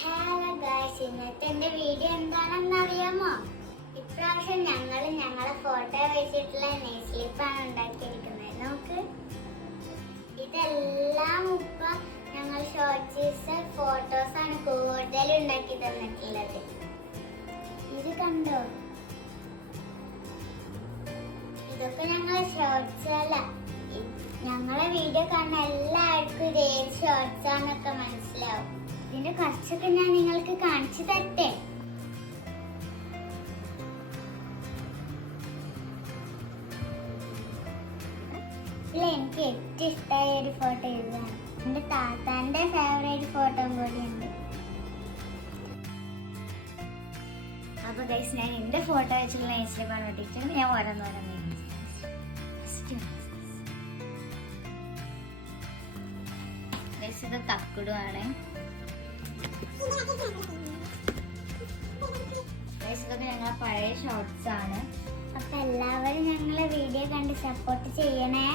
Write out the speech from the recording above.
Hello guys, ഇന്നത്തെ എന്റെ video എന്താണെന്ന് അറിയാമോ? ഇപ്രാവശ്യം ഞങ്ങളെ ഫോട്ടോ വെച്ചിട്ടുള്ള നെയിൽ സ്ലിപ്പാണ് ഉണ്ടാക്കിയിരിക്കുന്നത്. നോക്ക്, ഇതെല്ലാം ഞങ്ങൾ ഷോർട്ട്സ് ഫോട്ടോസാണ് കൂടുതൽ ഉണ്ടാക്കി തന്നിട്ടുള്ളത്. ഇത് കണ്ടോ? ഇതൊക്കെ ഞങ്ങളെ ഷോർട്സ് അല്ല. ഞങ്ങളെ വീഡിയോ കാണുന്ന എല്ലാവർക്കും ഇത് ഏത് ഷോർട്സ് ആണെന്നൊക്കെ മനസ്സിലാവും. ഇതിന്റെ കുറച്ചൊക്കെ ഞാൻ നിങ്ങൾക്ക് കാണിച്ചു തരട്ടെ. ഇതിൽ എനിക്ക് ഏറ്റവും ഇഷ്ടമായ ഒരു ഫോട്ടോ ഇതാണ്. എന്റെ താത്താന്റെ ഫേവറേറ്റ് ഫോട്ടോ കൂടിയുണ്ട്. അപ്പൊ ഗൈസ്, ഞാൻ എന്റെ ഫോട്ടോ വെച്ചുള്ള നെയ്സ്ലിപ്പാണ് ഒട്ടിച്ചത്. ഞാൻ ഓരോന്നോരോന്ന് ഇത് തക്കുടുവാണ്. ഇതൊക്കെ ഞങ്ങളെ പഴയ ഷോർട്സ് ആണ്. അപ്പൊ എല്ലാവരും ഞങ്ങളെ വീഡിയോ കണ്ട് സപ്പോർട്ട് ചെയ്യണേ.